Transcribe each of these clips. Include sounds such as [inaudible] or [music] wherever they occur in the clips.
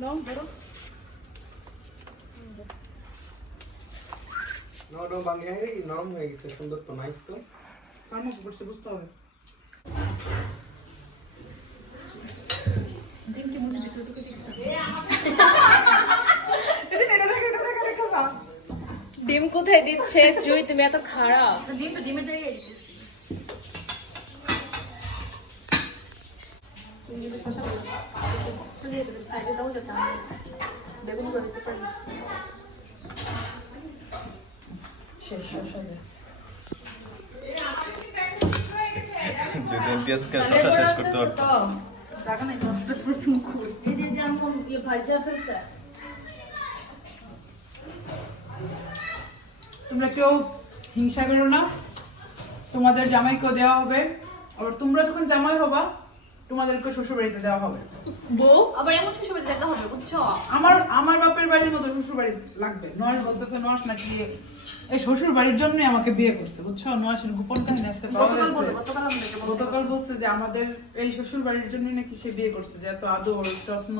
নাও ধরো নরম বানিয়ে নরম হয়ে গেছে সুন্দর তো নাইস তো চামচ করছে বুঝতে হবে ডিম কোথায় দিচ্ছে? জুই তুমি এত খারাপ। ডিম তো ডিমের জায়গায় এটা তো side এ দাও যাতে আমি বেগুনগুলো দিতে পারি। তোমরা কেউ হিংসা করো না তোমাদের জামাইকেও দেওয়া হবে আবার তোমরা যখন জামাই হবা তোমাদেরকে শ্বশুর বাড়িতে দেওয়া হবে বউ? আবার এমন শেষ হবে যেতে হবে বুঝছ? আমার আমার বাপের বাড়ির মতো শ্বশুর বাড়ি লাগবে। নয় বলতেছে নয় নাকি এই শ্বশুর বাড়ির জন্যই আমাকে বিয়ে করছে বুঝছ? নয়াসের গোপন কাহিনী পাওয়া গতকাল গেছে। বলছে। যে আমাদের এই শ্বশুর বাড়ির জন্যই নাকি সে বিয়ে করছে যে এত আদর যত্ন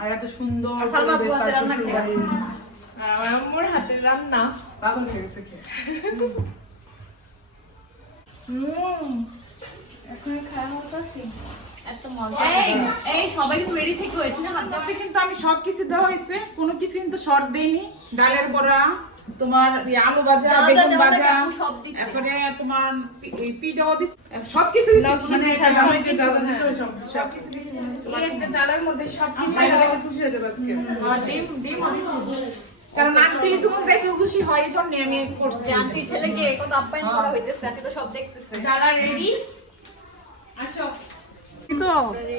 আর এত সুন্দর পরিবেশ তার শ্বশুর বাড়ির আর আমার আম্মুর হাতের রান্না। পাগল হয়ে গেছে খেয়ে এখন খাওয়া হাত কিন্তু আমি সব কিছু দেওয়া হয়েছে কোনো কিছু কিন্তু শর্ট দেইনি। ডালের বড়া তোমার আলু ভাজা যা যা বেগুন ভাজা আমি সব দিছি। তারপরে তোমার পিঠাও দিছি সব কিছু দিছি। নকশি পিঠা, জামাইকে সবকিছু, যা যা দিতে সব সব কিছু দিছি। এই একটা ডালের মধ্যে সব কিছু বাইরে থেকে খুশি হয়ে যাবে আজকে। ডিম ডিম কারণ আন্টি যখন দেখে খুশি হয় এই জন্য আমি করছি। আন্টি ছেলেকে কত আপ্যায়ন করা হইতেছে আন্টি তো সব দেখতেছে। ডালা রেডি আসো। কিন্তু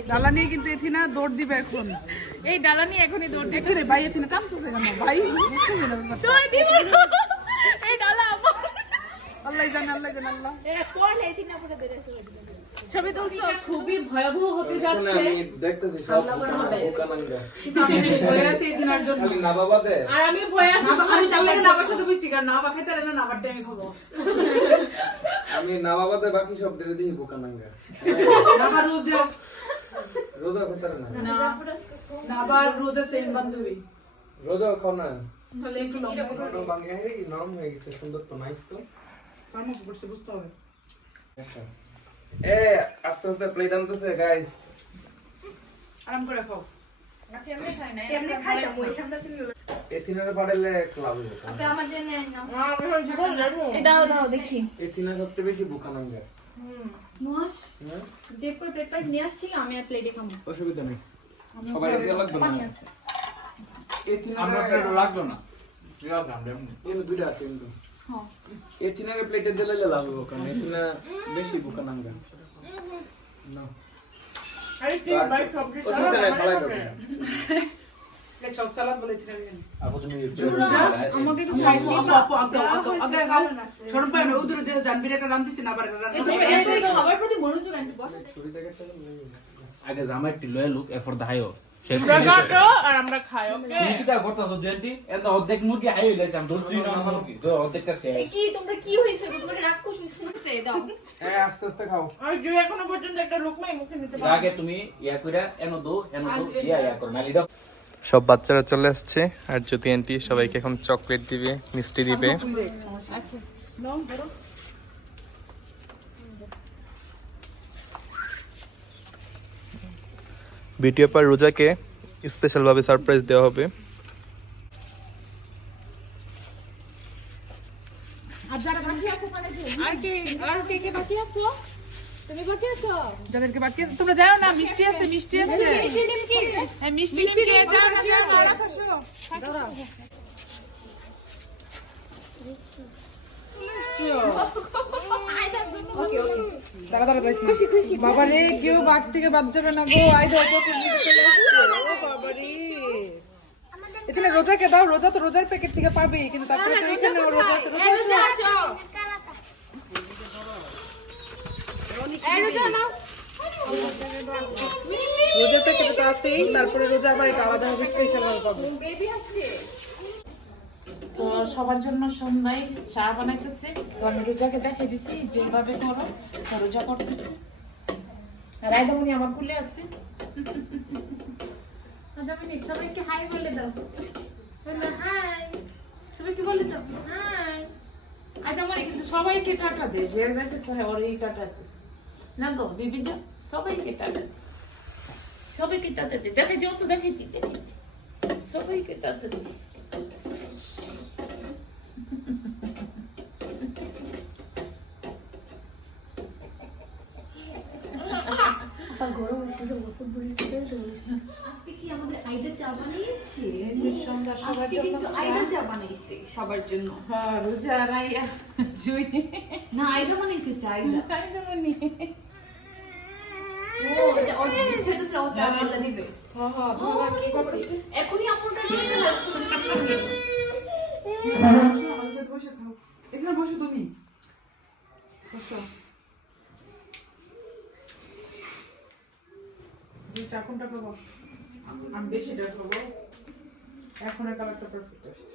ডালা নিয়ে কিন্তু এথিনা দৌড় দিবে এখন। এই ডালা নিয়ে এখনই দৌড় দেখে রে ভাই এথিনা কাম তো কেন? ভাই পেরে না ব্যাপারটা। দৌড় দিব। এই ডালা আমার। আল্লাহ জানে আল্লাহ জানে আল্লাহ। ছবি তুলছো? খুবই ভয়াবহ হতে যাচ্ছে। আমি দেখতেছি সব ওকানাঙ্গা ভয় আছি এথিনার জন্য। খালি না বাবা দে আর আমি ভয় আছি। না, আমি নাবার সাথে কারণ না বা খেতে না নাবার টাইমে খাব। আমি না বাবা দে বাকি সব ডেলে দিই বোকানাঙ্গা নাবার রোজা। রোজা খেতারে না। না নাবার রোজা সেম বান্ধবী। রোজা খাও না। তাহলে একটু লম্বা। করে নরম হয়ে গেছে সুন্দর তো নাইস তো। চামচ বুঝতে হবে। আচ্ছা। এ আস্তে আস্তে প্লেট আনতেছে গাইস আরাম করে খাও। আমি আর প্লেটে খাব অসুবিধা নেই। সবাই দিয়ে লাগবে না। পানি আছে। এথিনা আমরা প্লেট লাগল না। রাখলাম এমনি। এনে দুইটা আছে কিন্তু হ্যাঁ এথিনারে প্লেটে দিলে লাভ হবে কারণ এথিনা বেশি বোকানাঙ্গা না আরে তুই ভাই সবজি অসুবিধা সব সালাদ বলে এথিনা বিরিয়ানি আপু তুমি আমাকে একটু সাইড দিয়ে আপু আপু আগে আগে খাও। শরম পায় না উদুর দিয়ে জানবি খাবার প্রতি মনোযোগ আনতে বসে। আগে জামাই টি লুক জায়গাটা আর আমরা খাই ওকে? তুমি কি তা করতাছো জেন্টি এত অর্ধেক মুরগি আই হইলে যাম দোষ দিন মুরগি। তো অর্ধেকটা শেষ। কি তোমরা কি হইছে গো? তোমাকে রাক্ষস হইছে দাও। হ্যাঁ আস্তে আস্তে খাও। আর জুই এখনও পর্যন্ত একটা লোকমাই মুখে নিতে এর আগে তুমি ইয়া কইরা এনো দো এনো দো ইয়া ইয়া করো নালি দাও। সব বাচ্চারা চলে আসছে আর জ্যোতি আন্টি সবাইকে এখন চকলেট দিবে মিষ্টি দিবে। আচ্ছা নাও ধরো ভিডিও পর রোজাকে স্পেশাল ভাবে সারপ্রাইজ দেওয়া হবে আর যারা বাকি আছে আর কে আর কে? কে বাকি আছো? তুমি বাকি আছো? যাদেরকে বাকি আছে, তোমরা যাও না মিষ্টি আছে মিষ্টি আছে। হ্যাঁ মিষ্টি নিমকে যাও না যাও না ওরা ফাঁসো ওকে ওকে দাঁড়া দাঁড়া যাইস খুশি খুশি বাবা রে কেউ বাঘ থেকে বাদ যাবে না গো। আই দাও তো তুমি চলে আসছে। ও বাবা রে এখানে রোজাকে দাও রোজা তো রোজার প্যাকেট থেকে পাবেই কিন্তু তারপরে তো এখানে রোজা রোজা। রোজার প্যাকেট তো আছেই তারপরে রোজা আবার আলাদা হবে স্পেশাল পাবো। তো সবার জন্য সন্ধ্যায় চা বানাইতেছি। তো আমি রোজাকে দেখে দিছি যেভাবে করো তো রোজা করতেছি। রায়দামণি আমার কুলে আছে। আদামিনী সবাইকে হাই বলে দাও। হাই। সবাইকে বলে দাও হাই। কিন্তু সবাইকে টাটা দে যে যাইতেছে ওর এই টাটা দে। না গো বিবি দে সবাইকে টাটা দে। সবাইকে টাটা দে। দেখে তো দেখে দি দেখে সবাইকে টাটা দে আপা গরম হয়েছে তো ফুটবল খেলতে বলিস না আজকে কি আমাদের আইডা চা বানিয়েছে? সন্ধ্যা সবার জন্য আইডা চা। বানিয়েছে সবার জন্য। হ্যাঁ রোজা রাইয়া জুই। না আইডা বানিয়েছে চা আইডা [laughs] আদামনি ও ওর ইচ্ছা তো ও চা বলে দিবে। হ্যাঁ হ্যাঁ বাবা কি করতেছে? এখনই আপুটা দিয়ে চলে আমার বসে খাও এখানে বসো তুমি। বসো। দুই টাকা খাব আমি বেশিটা খাব এখন কালারটা পারফেক্ট আসছে।